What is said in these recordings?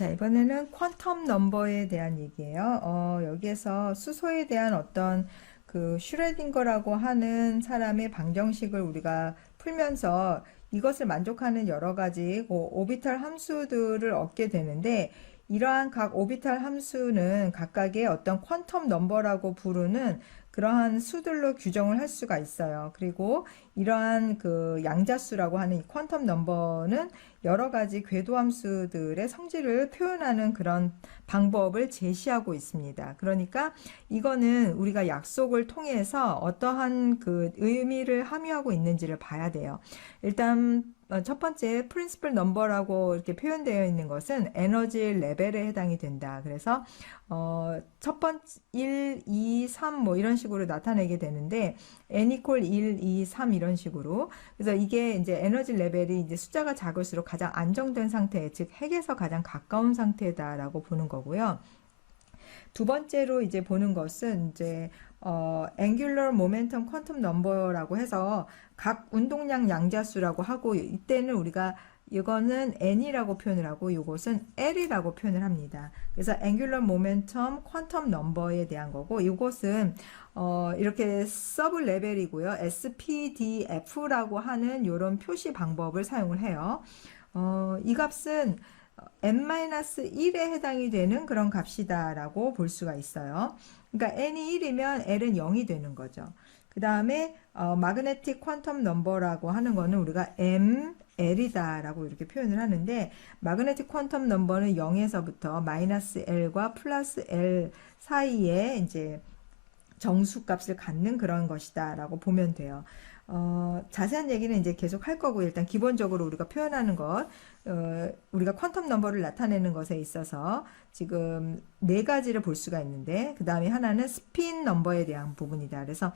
자, 이번에는 퀀텀 넘버에 대한 얘기예요. 여기에서 수소에 대한 어떤 그 슈레딩거라고 하는 사람의 방정식을 우리가 풀면서 이것을 만족하는 여러 가지 오비탈 함수들을 얻게 되는데, 이러한 각 오비탈 함수는 각각의 어떤 퀀텀 넘버라고 부르는 그러한 수들로 규정을 할 수가 있어요. 그리고 이러한 그 양자수라고 하는 이 퀀텀 넘버는 여러 가지 궤도함수들의 성질을 표현하는 그런 방법을 제시하고 있습니다. 그러니까 이거는 우리가 약속을 통해서 어떠한 그 의미를 함유하고 있는지를 봐야 돼요. 일단 첫 번째 프린시플 넘버라고 이렇게 표현되어 있는 것은 에너지 레벨에 해당이 된다. 그래서 첫 번째 1, 2, 3 뭐 이런 식으로 나타내게 되는데 n equal 1, 2, 3 이런 식으로. 그래서 이게 이제 에너지 레벨이 이제 숫자가 작을수록 가장 안정된 상태, 즉 핵에서 가장 가까운 상태다라고 보는 거고요. 두 번째로 이제 보는 것은 이제 angular momentum quantum number라고 해서 각 운동량 양자수라고 하고, 이때는 우리가 이거는 n이라고 표현을 하고 이것은 l이라고 표현을 합니다. 그래서 angular momentum quantum number에 대한 거고, 이것은 이렇게 서브 레벨이고요. SPDF라고 하는 이런 표시 방법을 사용을 해요. 이 값은 n-1에 해당이 되는 그런 값이다라고 볼 수가 있어요. 그러니까 n이 1이면 l은 0이 되는 거죠. 그 다음에 마그네틱 퀀텀 넘버라고 하는 거는 우리가 ml이다라고 이렇게 표현을 하는데, 마그네틱 퀀텀 넘버는 0에서부터 마이너스 l과 플러스 l 사이에 이제 정수값을 갖는 그런 것이다라고 보면 돼요. 자세한 얘기는 이제 계속 할 거고, 일단 기본적으로 우리가 표현하는 것, 우리가 퀀텀 넘버를 나타내는 것에 있어서 지금 네 가지를 볼 수가 있는데, 그 다음에 하나는 스핀 넘버에 대한 부분이다. 그래서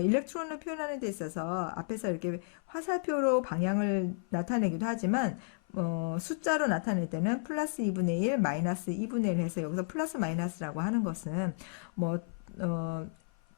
일렉트론을 표현하는 데 있어서 앞에서 이렇게 화살표로 방향을 나타내기도 하지만 숫자로 나타낼 때는 플러스 2분의 1, 마이너스 2분의 1 해서 여기서 플러스 마이너스라고 하는 것은 뭐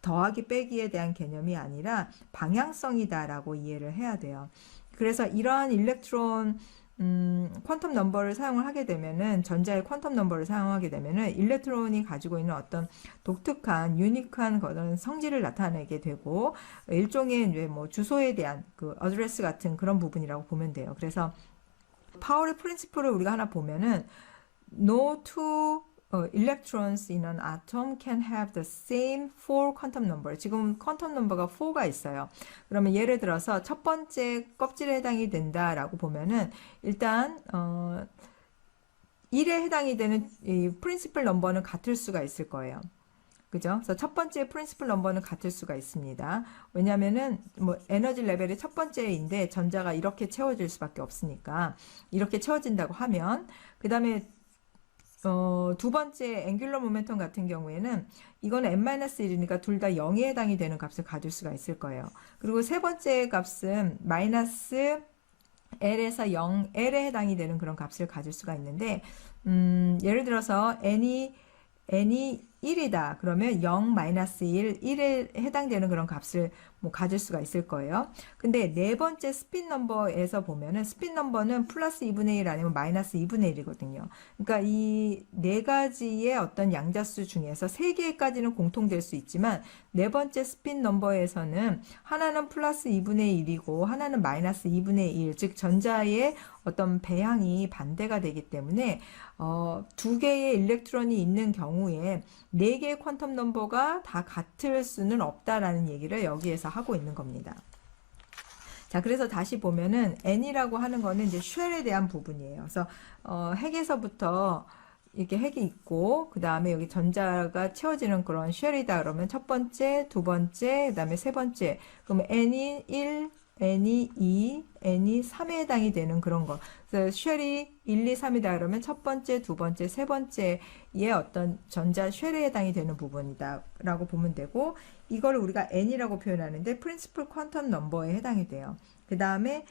더하기 빼기에 대한 개념이 아니라 방향성이다라고 이해를 해야 돼요. 그래서 이러한 일렉트론 퀀텀 넘버를 사용을 하게 되면은, 전자의 퀀텀 넘버를 사용하게 되면은 일렉트론이 가지고 있는 어떤 독특한 유니크한 그런 성질을 나타내게 되고, 일종의 이제 뭐 주소에 대한 그 어드레스 같은 그런 부분이라고 보면 돼요. 그래서 파울의 프린시플을 우리가 하나 보면은 no two electrons in an atom can have the same four quantum number. 지금 퀀텀 넘버가 4가 있어요. 그러면 예를 들어서 첫 번째 껍질에 해당이 된다라고 보면은, 일단 1에 해당이 되는 이 프린시플 넘버는 같을 수가 있을 거예요. 그죠? 그래서 첫 번째 프린시플 넘버는 같을 수가 있습니다. 왜냐면은 뭐 에너지 레벨이 첫 번째인데 전자가 이렇게 채워질 수밖에 없으니까, 이렇게 채워진다고 하면, 그 다음에 두 번째 앵귤러 모멘텀 같은 경우에는 이거는 n-1이니까 둘 다 0에 해당이 되는 값을 가질 수가 있을 거예요. 그리고 세 번째 값은 마이너스 L에서 0, L에 해당이 되는 그런 값을 가질 수가 있는데, 예를 들어서 n이 1이다. 그러면 0, 마이너스 1, 1에 해당되는 그런 값을 뭐 가질 수가 있을 거예요. 근데 네 번째 스핀 넘버에서 보면은 스핀 넘버는 플러스 2분의 1 아니면 마이너스 2분의 1이거든요. 그러니까 이 네 가지의 어떤 양자수 중에서 세 개까지는 공통될 수 있지만, 네 번째 스핀 넘버에서는 하나는 플러스 2분의 1이고 하나는 마이너스 2분의 1, 즉 전자의 어떤 배양이 반대가 되기 때문에 두 개의 일렉트론이 있는 경우에 네 개의 퀀텀 넘버가 다 같을 수는 없다라는 얘기를 여기에서 하고 있는 겁니다. 자, 그래서 다시 보면은 n이라고 하는 거는 이제 쉘에 대한 부분이에요. 그래서 핵에서부터 이렇게 핵이 있고, 그 다음에 여기 전자가 채워지는 그런 쉘이다 그러면 첫 번째, 두 번째, 그 다음에 세 번째, 그러면 n이 1, n이 2, n이 3에 해당이 되는 그런 거. 그래서 쉘이 1, 2, 3이다 그러면 첫 번째, 두 번째, 세 번째의 어떤 전자 쉘에 해당이 되는 부분이다 라고 보면 되고, 이걸 우리가 n이라고 표현하는데 프린시플 퀀텀 넘버에 해당이 돼요. 그 다음에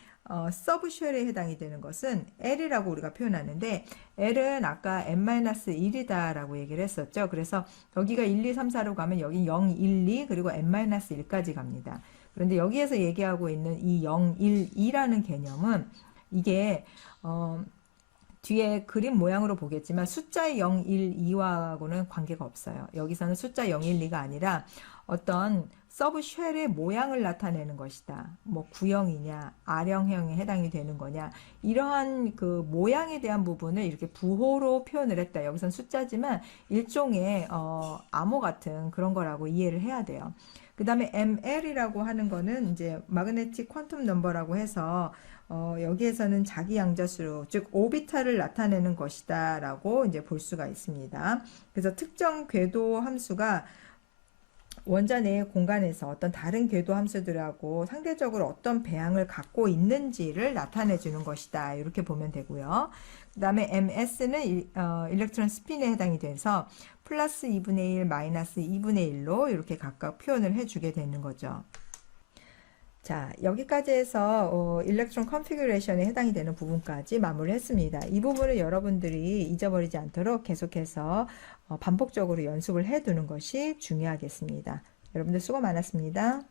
서브 쉘에 해당이 되는 것은 L이라고 우리가 표현하는데, L은 아까 n-1이다 라고 얘기를 했었죠. 그래서 여기가 1, 2, 3, 4로 가면 여기 0, 1, 2 그리고 n-1까지 갑니다. 그런데 여기에서 얘기하고 있는 이 0, 1, 2라는 개념은 이게 뒤에 그림 모양으로 보겠지만 숫자의 0, 1, 2와는 관계가 없어요. 여기서는 숫자 0, 1, 2가 아니라 어떤 서브 쉘의 모양을 나타내는 것이다. 뭐 구형이냐, 아령형에 해당이 되는 거냐, 이러한 그 모양에 대한 부분을 이렇게 부호로 표현을 했다. 여기선 숫자지만 일종의 암호 같은 그런 거라고 이해를 해야 돼요. 그 다음에 ML이라고 하는 거는 이제 마그네틱 퀀텀 넘버라고 해서 여기에서는 자기 양자수, 즉 오비탈을 나타내는 것이다 라고 이제 볼 수가 있습니다. 그래서 특정 궤도 함수가 원자 내의 공간에서 어떤 다른 궤도 함수들하고 상대적으로 어떤 배양을 갖고 있는지를 나타내 주는 것이다. 이렇게 보면 되고요. 그 다음에 MS는 일렉트론 스핀에 해당이 돼서 플러스 2분의 1, 마이너스 2분의 1로 이렇게 각각 표현을 해주게 되는 거죠. 자, 여기까지 해서 일렉트론 컨피규레이션에 해당이 되는 부분까지 마무리했습니다. 이 부분을 여러분들이 잊어버리지 않도록 계속해서 반복적으로 연습을 해두는 것이 중요하겠습니다. 여러분들 수고 많았습니다.